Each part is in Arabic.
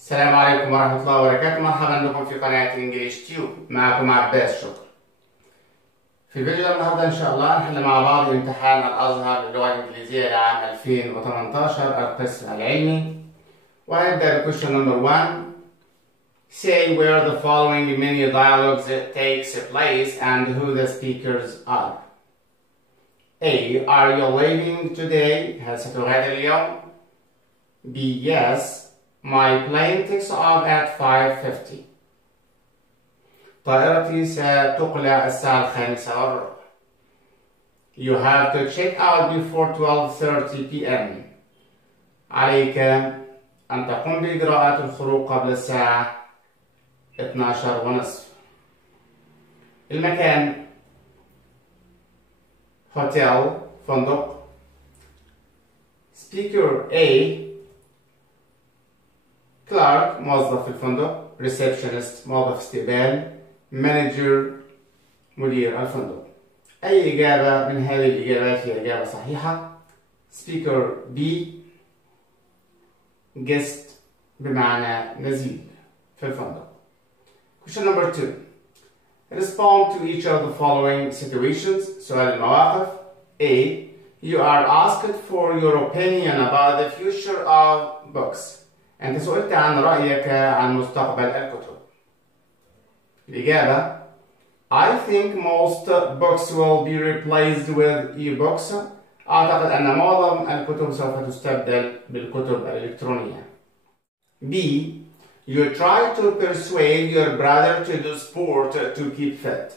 السلام عليكم ورحمة الله وبركاته. مرحبا بكم في قناة إنجليزي تيوب. معكم عباس شكر. في فيديو النهارده إن شاء الله نحل مع بعض امتحان الأزهر للغة الإنجليزية لعام 2018 القسم العلمي. وهنبدأ بكويشن نمبر 1. Say where the following mini dialogues takes place and who the speakers are. A. Are you leaving today? هل ستغادر اليوم؟ B. Yes. My plane takes off at 5:50. طائرتي ستقلع الساعة 5:15. You have to check out before 12:30 p.m. عليك أن تقوم بإجراءات الخروج قبل الساعة 12:30. المكان هوتيل فندق. Speaker A كلارك موظف في الفندق. ريسبشنست موظف استقبال. مانجر مدير الفندق. أي إجابة من هذه الإجابات هي إجابة صحيحة. سبيكر بي guest بمعنى نزيل في الفندق. Question number 2. Respond to each of the following situations. سؤال المواقف. A. You are asked for your opinion about the future of books. أنت سئلت عن رأيك عن مستقبل الكتب. الإجابة I think most books will be replaced with e-books. أعتقد أن معظم الكتب سوف تستبدل بالكتب الإلكترونية. B. You try to persuade your brother to do sport to keep fit.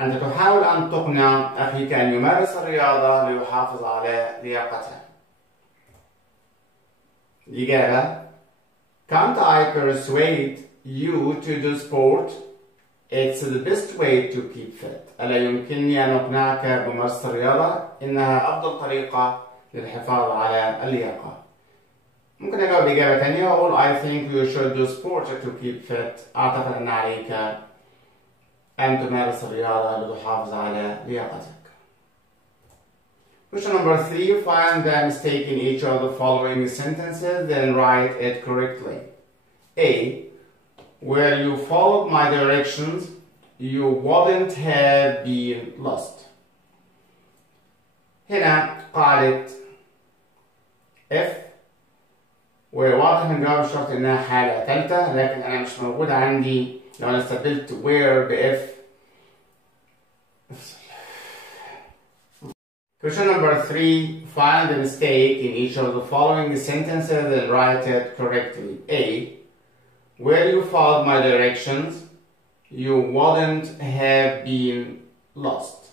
أنت تحاول أن تقنع أخيك أن يمارس الرياضة ليحافظ على لياقته. الإجابة Can't I persuade you to do sport? It's the best way to keep fit. ألا يمكنني أن أقنعك بممارسة الرياضة؟ إنها أفضل طريقة للحفاظ على اللياقة. ممكن أجاوب إجابة تانية وأقول I think you should do sport to keep fit. أعتقد أن عليك أن تمارس الرياضة لتحافظ على لياقتك. Question number 3. Find the mistake in each of the following sentences, then write it correctly. A. Where you followed my directions, you wouldn't have been lost. هنا قاعدة if وواضح من جواب الشرط إنها حالة ثالثة، لكن أنا مش موجود عندي. لو أنا استبدلت where ب if. Question number 3. Find the mistake in each of the following sentences and write it correctly. A. Where you followed my directions, you wouldn't have been lost.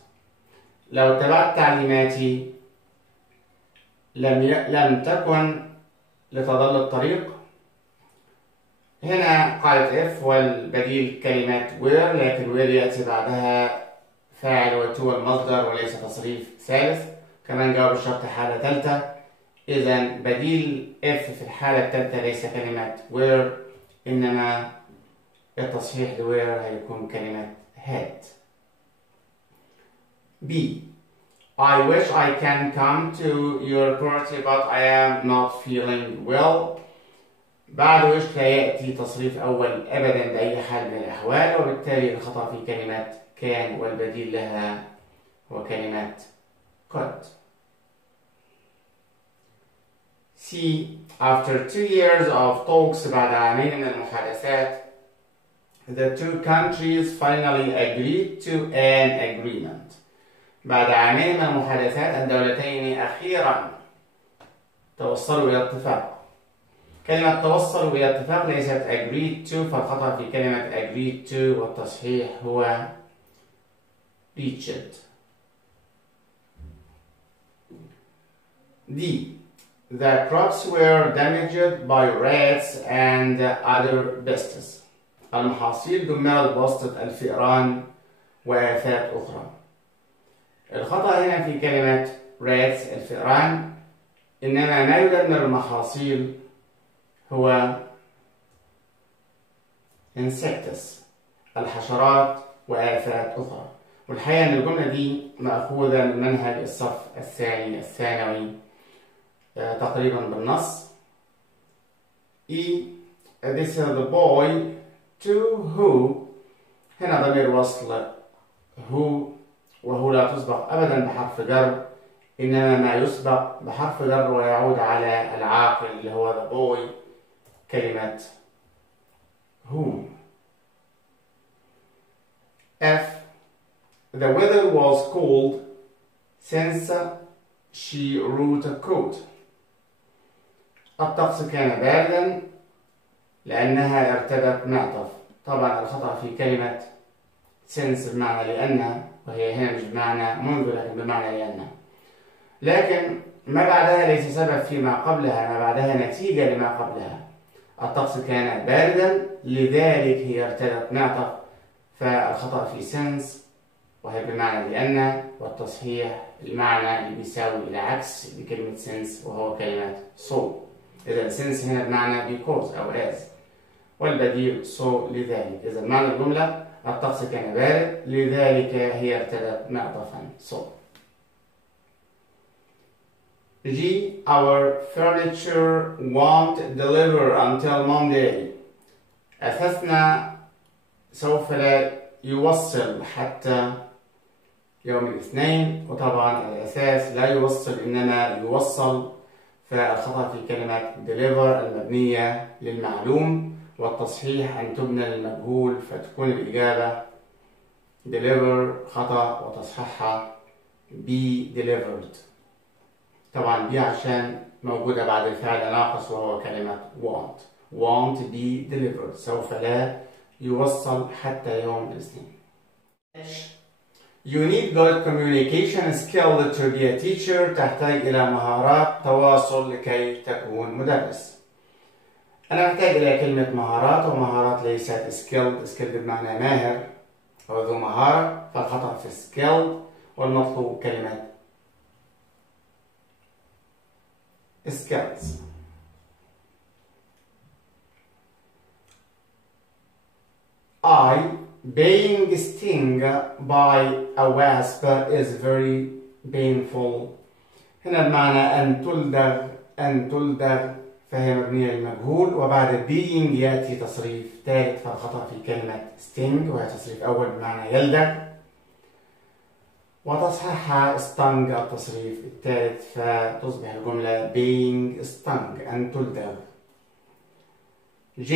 لو اتبعت تعليماتي لم تكن لتضل الطريق. هنا قاعدة if والبديل كلمات where، لكن where يأتي بعدها فاعل وتو المصدر وليس تصريف ثالث. كمان جواب الشرط حالة ثالثة. إذا بديل if في الحالة الثالثة ليس كلمة where، إنما التصحيح ل where هيكون كلمة had. B. I wish I can come to your party but I am not feeling well. بعد wish لا يأتي تصريف أول أبدا بأي حال من الأحوال، وبالتالي الخطأ في كلمة كان والبديل لها هو كلمة could. C. After 2 years of talks بعد عامين من المحادثات, the two countries finally agreed to an agreement. بعد عامين من المحادثات الدولتين أخيرا توصلوا إلى اتفاق. كلمة توصلوا إلى اتفاق ليست agreed to، فالخطأ في كلمة agreed to والتصحيح هو reached. D. The crops were damaged by rats and other pests. المحاصيل دمرت بواسطة الفئران وآفات أخرى. الخطأ هنا في كلمة rats الفئران، إنما ما يدمر المحاصيل هو insects الحشرات وآفات أخرى. والحقيقة أن الجملة دي مأخوذة من منهج الصف الثاني الثانوي تقريبا بالنص. E. this is the boy to who. هنا ضمير وصل هو، وهو لا تسبق أبدا بحرف جر، إنما ما يسبق بحرف جر ويعود على العاقل اللي هو the boy، كلمة whom. F. The weather was cold since she wrote a coat. الطقس كان باردا لأنها ارتدت معطف. طبعا الخطأ في كلمة since بمعنى لأن، وهي هنا مش بمعنى منذ لكن بمعنى لأن. لكن ما بعدها ليس سبب فيما قبلها، ما بعدها نتيجة لما قبلها. الطقس كان باردا لذلك هي ارتدت معطف، فالخطأ في since وهي بمعنى لأن، والتصحيح المعنى اللي بيساوي العكس لكلمة since وهو كلمة so. إذا since هنا بمعنى because أو as، والبديل so لذلك. إذا معنى الجملة الطقس كان بارد لذلك هي ارتدت معطفا so. G. Our furniture won't deliver until Monday. أثثنا سوف لا يوصل حتى يوم الاثنين، وطبعا الأساس لا يوصل إنما يوصل، فالخطأ في كلمة deliver المبنية للمعلوم، والتصحيح أن تبنى للمجهول فتكون الإجابة deliver خطأ وتصحيحها be delivered. طبعا be عشان موجودة بعد الفعل ناقص وهو كلمة won't be delivered، سوف لا يوصل حتى يوم الاثنين. You need good communication skill to be a teacher. تحتاج إلى مهارات تواصل لكي تكون مدرس. أنا محتاج إلى كلمة مهارات، ومهارات ليست skilled بمعنى ماهر أو ذو مهارة، فالخطأ في skilled والمطلوب كلمة skills. Being stung by a wasp is very painful. هنا بمعنى أن تلدغ فهي مبنية للمجهول، وبعد being يأتي تصريف ثالث، فالخطأ في كلمة sting وهي تصريف أول بمعنى يلدغ، وتصحيحها stung التصريف الثالث، فتصبح الجملة being stung أن تلدغ. J.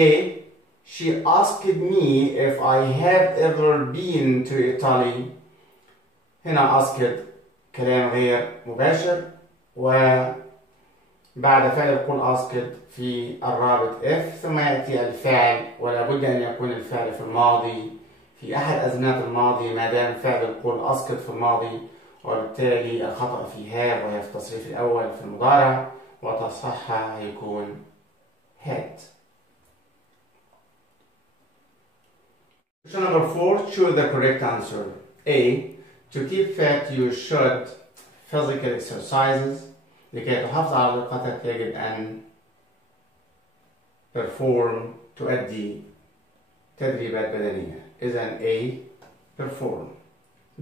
She asked me if I have ever been to Italy. هنا asked كلام غير مباشر، وبعد فعل يقول asked في الرابط if، ثم يأتي الفعل، ولا بد أن يكون الفعل في الماضي في أحد أزمنة الماضي ما دام فعل يقول asked في الماضي، وبالتالي الخطأ في have وهي في التصريف الأول في المضارع، وتصحيحها هيكون had. Question number 4. Choose the correct answer. A. To keep fit you should physical exercises. لكي تحافظ على لياقتك يجب أن perform تؤدي تدريبات بدنية. إذن A. Perform.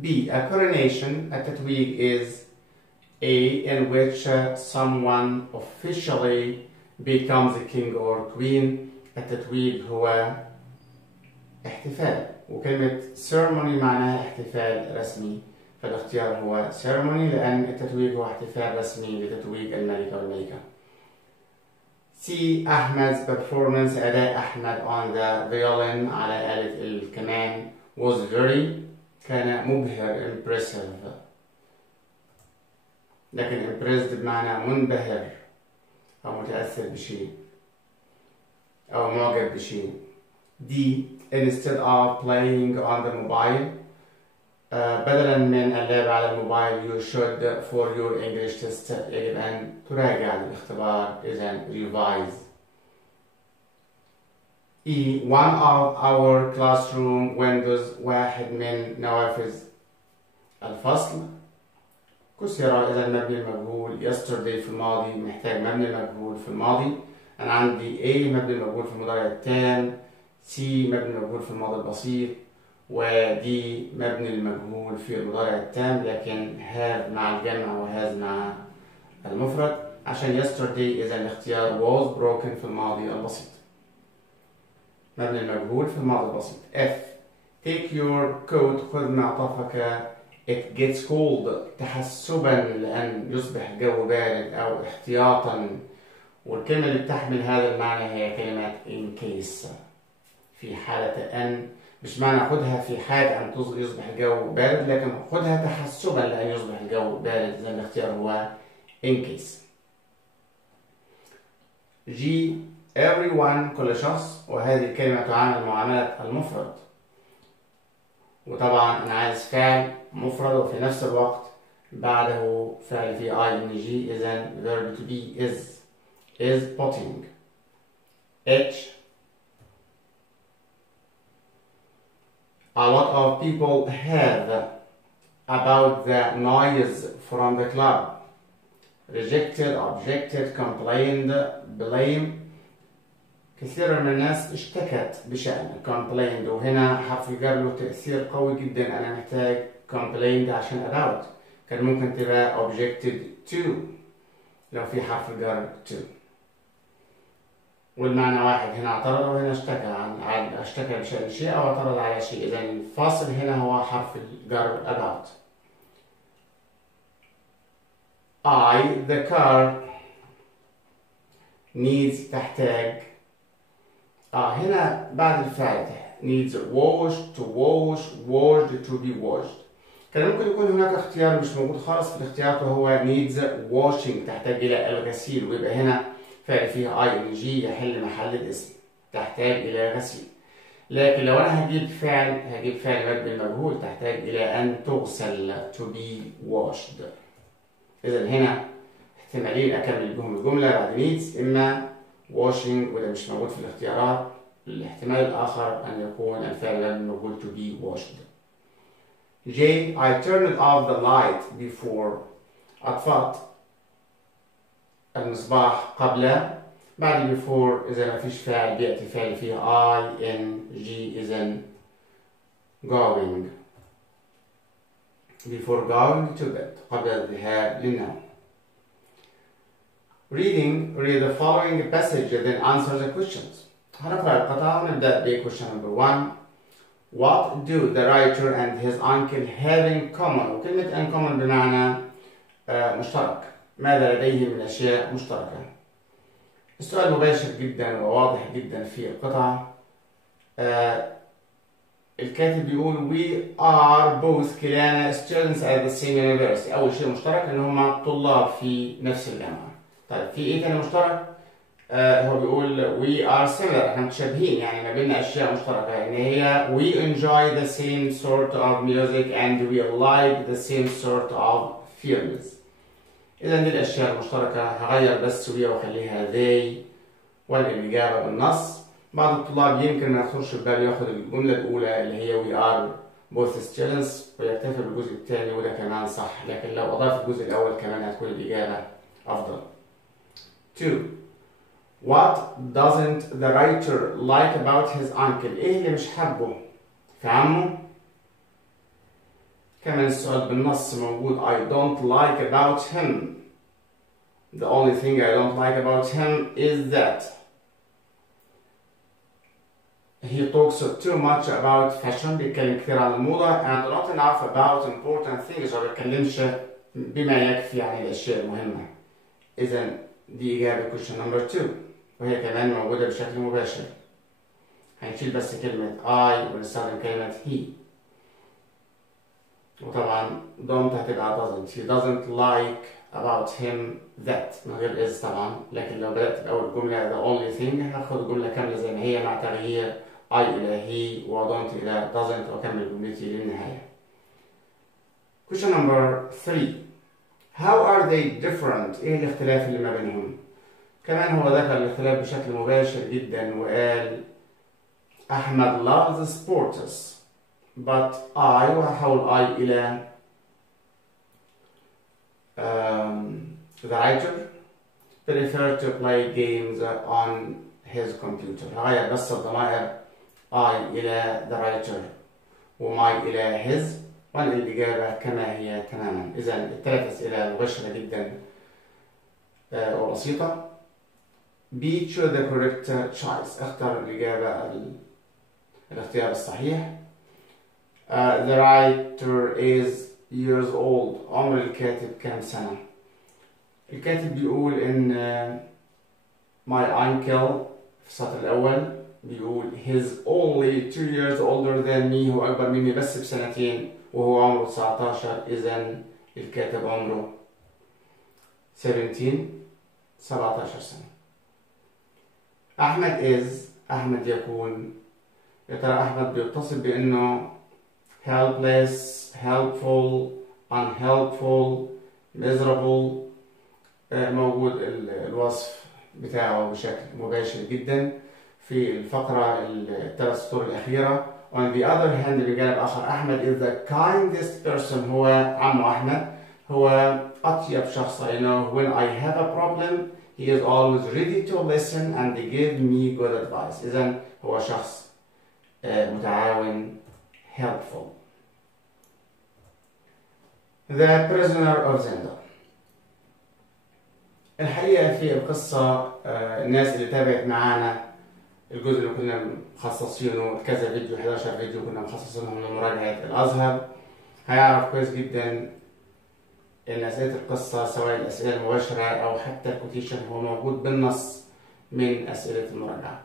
B. A coronation. التتويج is A in which someone officially becomes a king or queen. التتويج هو احتفال، وكلمة ceremony معناها احتفال رسمي، فالاختيار هو ceremony لأن التتويج هو احتفال رسمي لتتويج الملكة والملكة. C. أحمد's performance أداء أحمد on the violin على آلة الكمان was very كان مبهر impressive، لكن impressed بمعنى منبهر أو متأثر بشيء أو معجب بشيء. D. Instead of playing on the mobile بدلا من اللعب على الموبايل you should for your English test يجب أن تراجع الاختبار، إذن revise. E. One of our classroom windows واحد من نوافذ الفصل كسر، إذا مبني المجهول yesterday في الماضي محتاج مبني المجهول في الماضي. أنا عندي A مبني المجهول في المضارع التام، C مبني المجهول في الماضي البسيط، و D مبني المجهول في المضارع التام، لكن have مع الجمع وهاز مع المفرد. عشان yesterday إذا الاختيار was broken في الماضي البسيط. مبني المجهول في الماضي البسيط. F take your coat خذ معطفك. It gets cold تحسبا لأن يصبح الجو بارد أو احتياطا، والكلمة اللي بتحمل هذا المعنى هي كلمة in case في حالة أن، مش معنى خدها في حالة أن يصبح الجو بارد، لكن خدها تحسبا لأن يصبح الجو بارد، إذا الاختيار هو in case. G everyone كل شخص، وهذه الكلمة تعامل معاملة المفرد، وطبعا أنا عايز فعل مفرد وفي نفس الوقت بعده فعل فيه ing، إذا verb to be is putting. H a lot of people have about the noise from the club. Rejected, objected, complained, blame. كثير من الناس اشتكت بشأن complained، وهنا حرف الجر له تأثير قوي جدا. أنا محتاج complained عشان about، كان ممكن تبقى objected to لو في حرف الجر to، والمعنى واحد. هنا اعترض وهنا اشتكى بشأن شيء أو اعترض على شيء، إذا الفاصل هنا هو حرف الجر about. the car needs تحتاج. هنا بعد الفعل needs washed, to wash, washed, to be washed. كان ممكن يكون هناك اختيار مش موجود خالص في الاختيارات وهو needs washing تحتاج إلى الغسيل، ويبقى هنا فعل فيه ing يحل محل الاسم تحتاج إلى غسيل. لكن لو أنا هجيب فعل مبني المجهول تحتاج إلى أن تغسل to be washed. إذا هنا احتمالين أكمل بهم الجملة بعد needs، إما washing وده مش موجود في الاختيارات، الاحتمال الآخر أن يكون الفعل مبني المجهول to be washed. J I turned off the light before أطفأت المصباح قبل. بعد before إذا ما فيش فعل بيأتي فعل فيه ing، إذا going before going to bed قبل الذهاب للنوم. Read the following passage then answer the questions. هنقرأ القطعة ونبدأ ب question number 1. What do the writer and his uncle have in common؟ وكلمة in common بمعنى مشترك، ماذا لديهم من أشياء مشتركة؟ السؤال مباشر جدا وواضح جدا في القطعة. الكاتب بيقول we are both كلانا students at the same university. أول شيء مشترك إن هما طلاب في نفس الجامعة. طيب في إيه تاني مشترك؟ هو بيقول we are similar، احنا متشابهين، يعني ما بيننا أشياء مشتركة، يعني هي we enjoy the same sort of music and we like the same sort of films. إذا دي الأشياء المشتركة. هغير بس we وأخليها they، والإجابة بالنص. بعض الطلاب يمكن ما يخطرش في باله ياخد الجملة الأولى اللي هي we are both students ويكتفي بالجزء الثاني، وده كمان صح، لكن لو أضاف الجزء الأول كمان هتكون الإجابة أفضل. 2. What doesn't the writer like about his uncle؟ إيه اللي مش حابه في عمه؟ كمان السؤال بالنص موجود I don't like about him. The only thing I don't like about him is that he talks too much about fashion، بيتكلم كثير عن الموضة، and not enough about important things، ما بيتكلمش بما يكفي عن الأشياء المهمة. إذا دي إجابة question number 2، وهي كمان موجودة بشكل مباشر. هنشيل بس كلمة I ونستخدم كلمة he، وطبعا don't هتبقى doesn't. He doesn't like about him that من غير is طبعا، لكن لو بدأت بأول جملة the only thing هاخد الجملة كاملة زي ما هي مع تغيير I إلى he و don't إلى doesn't وأكمل جملتي للنهاية. question number 3. how are they different؟ إيه الاختلاف اللي ما بينهم؟ كمان هو ذكر الاختلاف بشكل مباشر جدا وقال أحمد loves sports but I، وهحول I إلى the writer prefer to play games on his computer. هغير بس الضمائر I إلى the writer وmy إلى his، والإجابة كما هي تماما. إذا الثلاث أسئلة مباشرة جدا وبسيطة. B. Choose the correct choice. اختر الإجابة الاختيار الصحيح. The writer is years old. عمر الكاتب كم سنة؟ الكاتب بيقول إن my uncle في السطر الأول بيقول he's only 2 years older than me. هو أكبر مني بس بسنتين وهو عمره 19. إذا الكاتب عمره 17 سنة. أحمد أحمد يكون، يا ترى أحمد بيتصل بأنه helpless, helpful, unhelpful, miserable. موجود الوصف بتاعه بشكل مباشر جدا في الفقرة الثلاث سطور الأخيرة. On the other hand بجانب آخر أحمد is the kindest person. هو عمو أحمد هو أطيب شخص. I know when I have a problem he is always ready to listen and give me good advice. إذن هو شخص متعاون helpful. The prisoner of Zenda. الحقيقة في القصة الناس اللي تابعت معانا الجزء اللي كنا مخصصينه كذا فيديو 11 فيديو كنا مخصصينهم لمراجعة الأزهر هيعرف كويس جدا إن أسئلة القصة سواء الأسئلة المباشرة أو حتى الكوتيشن هو موجود بالنص من أسئلة المراجعة.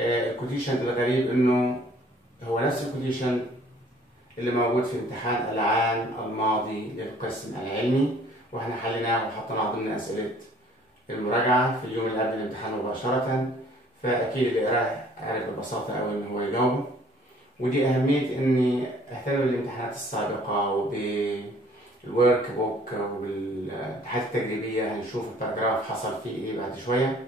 الكوتيشن الغريب إنه هو نفس الكوتيشن اللي موجود في امتحان العام الماضي للقسم العلمي، واحنا حليناه وحطيناه ضمن أسئلة المراجعة في اليوم اللي قبل الامتحان مباشرة، فأكيد اللي قراه عرف ببساطة أوي إن هو يجاوب. ودي أهمية إني أهتم بالامتحانات السابقة وبالورك بوك وبالامتحانات التجريبية. هنشوف الباراجراف حصل فيه إيه بعد شوية.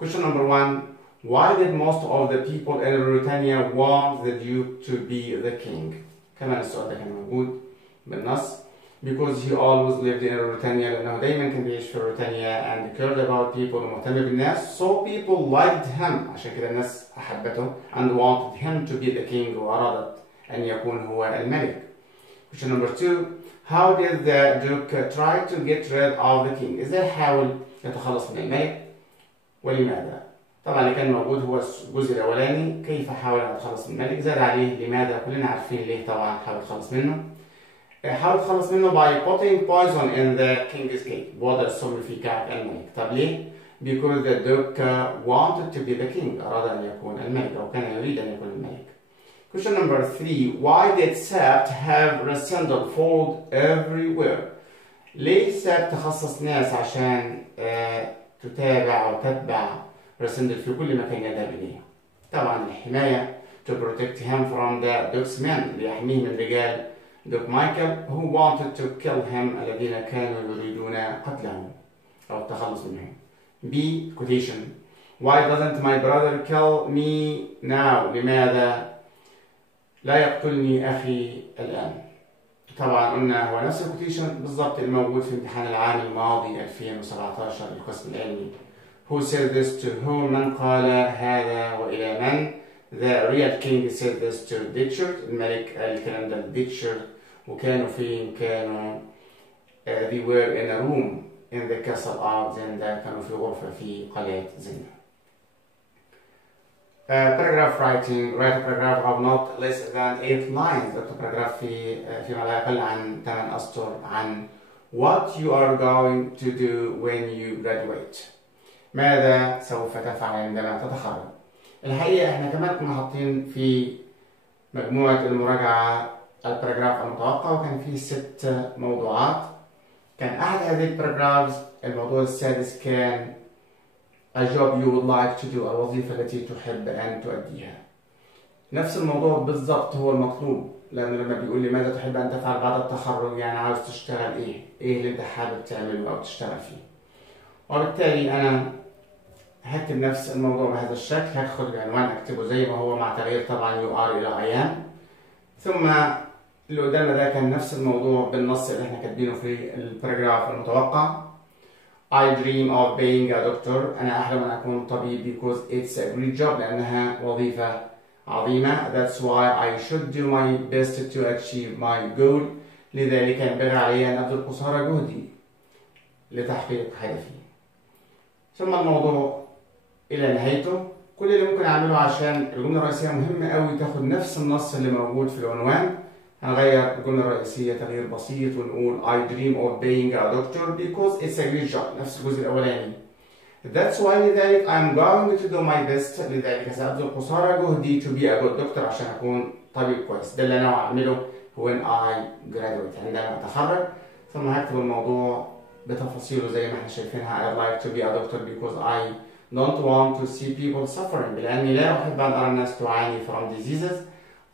Question number 1. Why did most of the people in Britannia want the Duke to be the king? كمان السؤال ده كان موجود بالنص. Because he always lived in Britannia. لأنه دايما كان بيعيش في بريطانيا and cared about people ومهتم بالناس. So people liked him. عشان كده الناس أحبته and wanted him to be the king. وأرادت أن يكون هو الملك. Question number 2. How did the Duke try to get rid of the king? إزاي حاول يتخلص من الملك ولماذا؟ طبعا اللي كان موجود هو الجزء الأولاني كيف حاول أن يتخلص من الملك، زاد عليه لماذا، كلنا عارفين ليه طبعا حاول يتخلص منه. حاول يتخلص منه by putting poison in the king's cake. وضع السم في كعك الملك. طب ليه؟ Because the Duke wanted to be the king. أراد أن يكون الملك أو كان يريد أن يكون الملك. Question number 3. Why did Sabt have Resendal fold everywhere? ليه سابت تخصص ناس عشان تتابع أو تتبع رسندل في كل مكان يذهب إليه؟ طبعا الحماية to protect him from the Duke's men. ليحميه من رجال دوك مايكل who wanted to kill him. الذين كانوا يريدون قتله أو التخلص منهم. B. Quotation. Why doesn't my brother kill me now? لماذا لا يقتلني أخي الآن؟ طبعا قلنا هو نفس الكوتيشن بالضبط الموجود في امتحان العام الماضي 2017 القسم العلمي. Who said this to whom؟ من قال هذا وإلى من؟ The real king said this to Ditchard. الملك قال الكلام ده لديتشارد. وكانوا فين؟ كانوا they were in a room in the castle of Zenda. كانوا في غرفة في قلعة زندا. Paragraph writing. Write a paragraph of not less than 8 lines. اكتب paragraph فيما لا يقل عن 8 أسطر عن what you are going to do when you graduate. ماذا سوف تفعل عندما تتخرج؟ الحقيقة احنا كمان كنا حاطين في مجموعة المراجعة الباراجراف المتوقع وكان فيه 6 موضوعات. كان أحد هذه الباراجرافز الموضوع السادس كان a job you would like to do. الوظيفة التي تحب أن تؤديها. نفس الموضوع بالضبط هو المطلوب، لأنه لما بيقول لي ماذا تحب أن تفعل بعد التخرج يعني عاوز تشتغل إيه؟ إيه اللي أنت حابب تعمله أو تشتغل فيه. وبالتالي أنا هكتب نفس الموضوع بهذا الشكل. هاخد العنوان أكتبه زي ما هو مع تغيير طبعا you are إلى I am. ثم اللي قدامنا ده كان نفس الموضوع بالنص اللي احنا كاتبينه في الباراجراف المتوقع. I dream of being a doctor. أنا أحلم أن أكون طبيب because it's a great job. لأنها وظيفة عظيمة. That's why I should do my best to achieve my goal. لذلك ينبغي علي أن أبذل قصارى جهدي لتحقيق هدفي. ثم الموضوع إلى نهايته. كل اللي ممكن أعمله عشان الجملة الرئيسية مهمة أوي تاخد نفس النص اللي موجود في العنوان، هنغير الجملة الرئيسية تغيير بسيط ونقول I dream of being a doctor because it's a great job. نفس الجزء الأولاني. That's why لذلك I'm going to do my best. لذلك سأبذل قصارى جهدي to be a good doctor عشان أكون طبيب كويس. ده اللي أنا هعمله when I graduate. عندما أتخرج. ثم هكتب الموضوع بتفاصيله زي ما احنا شايفينها. I'd like to be a doctor because I don't want to see people suffering. لأني لا أحب أن أرى الناس تعاني from diseases.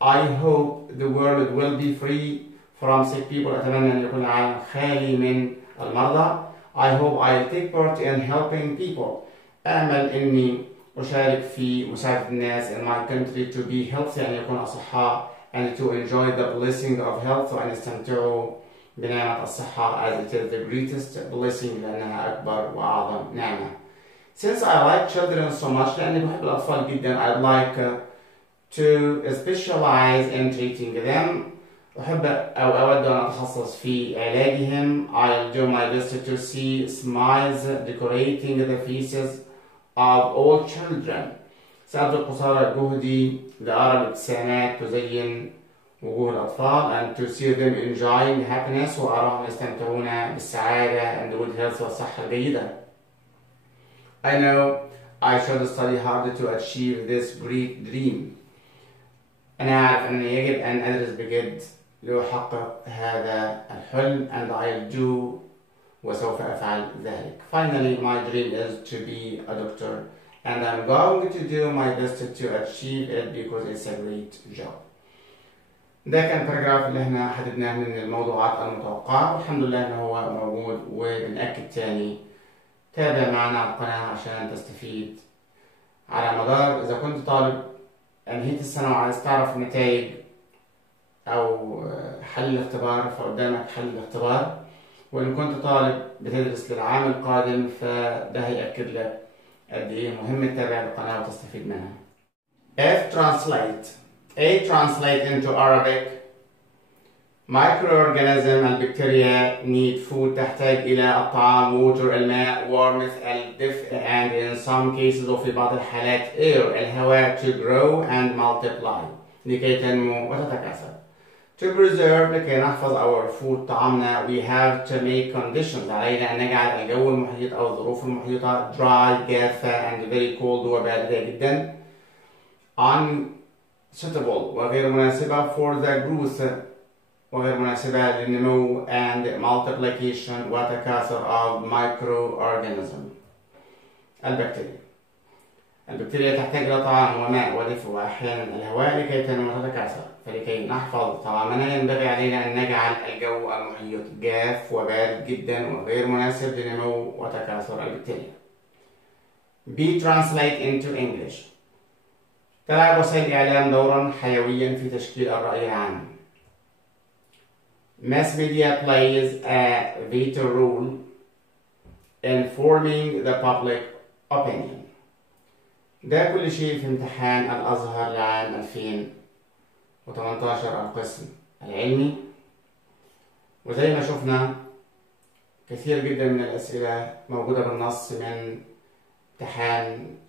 I hope the world will be free from sick people. أتمنى أن يكون العالم خالي من المرضى. I hope I'll take part in helping people. أأمل أني أشارك في مساعدة الناس in my country to be healthy أن يكون أصحاء and to enjoy the blessing of health وأن يستمتعوا بنعمة الصحة as it is the greatest blessing لأنها أكبر وأعظم نعمة. Since I like children so much لأني بحب الأطفال جدا I'd like to specialize in treating them. أحب أو أود أن أتخصص في علاجهم. I'll do my best to see smiles decorating the faces of all children. سأبذل قصارى جهدي لأرى الابتسامات تزين وجوه الأطفال and to see them enjoying happiness وأراهم يستمتعون بالسعادة and good health والصحة الجيدة. I know I should study hard to achieve this great dream. أنا أعرف أن يجب أن أدرس بجد لأحقق هذا الحلم and I'll do وسوف أفعل ذلك. Finally, my dream is to be a doctor and I'm going to do my best to achieve it because it's a great job. ده كان الباراجراف اللي احنا حددناه من الموضوعات المتوقعة والحمد لله إنه هو موجود. وبنأكد تاني تابع معنا على القناة عشان تستفيد على مدار. إذا كنت طالب أنهيت السنة وعايز تعرف النتائج أو حل الاختبار فقدامك حل الاختبار. وإن كنت طالب بتدرس للعام القادم فده هيأكد لك قد إيه مهم تتابع القناة وتستفيد منها. F. Translate. A. Translate into Arabic. Microorganism البكتيريا need food تحتاج إلى الطعام water الماء warmth الدفء and in some cases وفي بعض الحالات air الهواء to grow and multiply لكي تنمو وتتكاثر. To preserve لكي نحفظ our food طعامنا we have to make conditions علينا أن نجعل الجو المحيط أو الظروف المحيطة dry جافة and very cold وباردة جدا unsuitable وغير مناسبة for the growth وغير مناسبة للنمو and multiplication وتكاثر of microorganism. البكتيريا تحتاج إلى طعام وماء ودفء وأحيانا الهواء لكي تنمو وتتكاثر. فلكي نحفظ طعامنا ينبغي علينا أن نجعل الجو المحيط جاف وبارد جدا وغير مناسب لنمو وتكاثر البكتيريا. B. Translate into English. تلعب وسائل الإعلام دورا حيويا في تشكيل الرأي العام. Mass media plays a vital role in forming the public opinion. ده كل شيء في امتحان الأزهر لعام 2018 القسم العلمي. وزي ما شفنا كثير جدا من الأسئلة موجودة بالنص من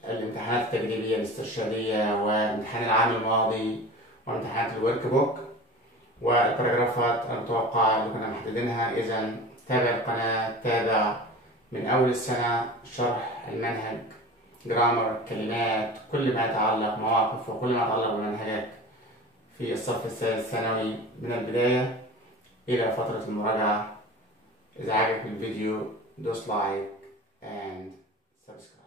الامتحانات التجريبية الاسترشادية وامتحان العام الماضي وامتحانات الورك بوك والباراجرافات المتوقعة اللي كنا محددينها. إذا تابع القناة، تابع من أول السنة شرح المنهج، جرامر، كلمات، كل ما يتعلق مواقف وكل ما يتعلق بمنهجك في الصف الثالث ثانوي من البداية إلى فترة المراجعة. إذا عجبك الفيديو دوس لايك and subscribe.